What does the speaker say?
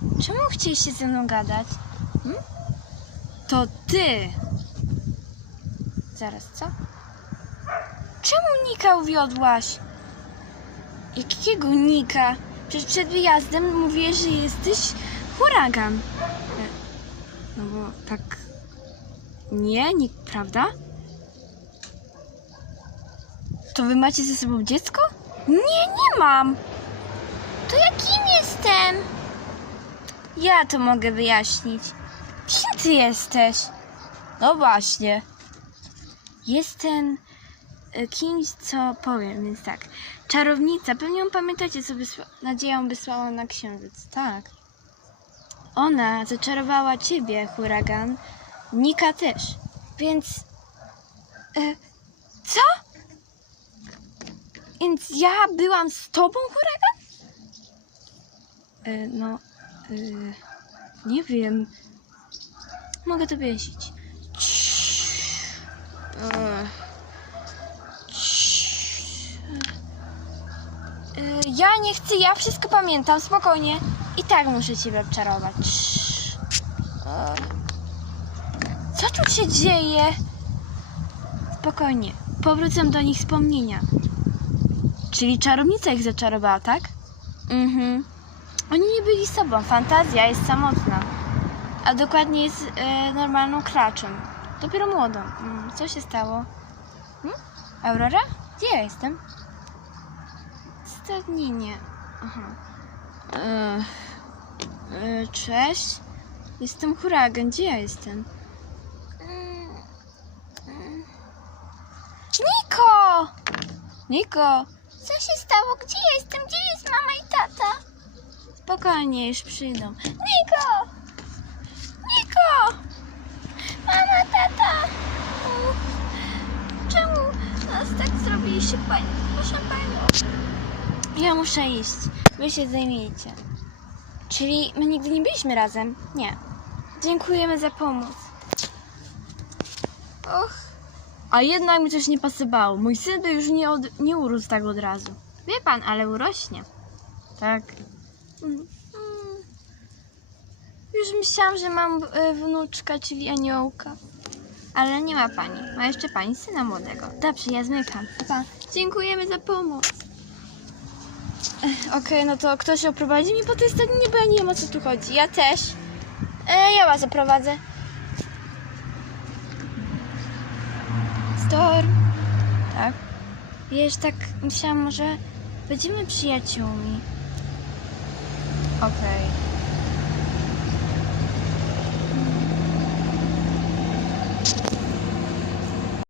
Czemu chcieliście ze mną gadać? Hm? To ty! Zaraz, co? Czemu Nika uwiodłaś? Jakiego Nika? Przecież przed wyjazdem mówiłeś, że jesteś huragan. E, No bo tak... Nie, nie, prawda? To wy macie ze sobą dziecko? Nie, nie mam. To jakim jestem? Ja to mogę wyjaśnić. Kim ty jesteś? No właśnie. Jestem y, kimś, co powiem, więc tak. Czarownica, pewnie ją pamiętacie, co wysła- nadzieją wysłała na księżyc. Tak. Ona zaczarowała ciebie, huragan. Nika też. Więc. E, co? Więc ja byłam z tobą, huragan? E, no. E, nie wiem. Mogę to wyjaśnić. E, ja nie chcę, ja wszystko pamiętam, spokojnie. I tak muszę ciebie obczarować. E, Co tu się dzieje? Spokojnie, powrócę do nich wspomnienia. Czyli czarownica ich zaczarowała, tak? Mhm. Oni nie byli sobą. Fantazja jest samotna. A dokładnie jest e, normalną kraczą. Dopiero młodą. Mm, co się stało? Hmm? Aurora? Gdzie ja jestem? Stadninie. Aha. E, e, cześć. Jestem huragan. Gdzie ja jestem? Niko! Niko! Co się stało? Gdzie jestem? Gdzie jest? Spokojnie, już przyjdą. Niko! Niko! Mama, tata! Czemu nas tak zrobiliście, pani? Proszę panią. Ja muszę iść. Wy się zajmijcie. Czyli my nigdy nie byliśmy razem? Nie. Dziękujemy za pomoc. Och. A jednak mi coś nie pasowało. Mój syn by już nie, od, nie urósł tak od razu. Wie pan, ale urośnie. Tak. Mm. Już myślałam, że mam e, wnuczka, czyli aniołka. Ale nie ma pani. Ma jeszcze pani syna młodego. Dobrze, ja zmykam. Pa. Dziękujemy za pomoc. Okej, no to ktoś oprowadzi mi po tej stadninie, bo ja nie wiem o co tu chodzi. Ja też. E, ja was oprowadzę. Storm. Tak. Wiesz, tak myślałam, może będziemy przyjaciółmi. Okej.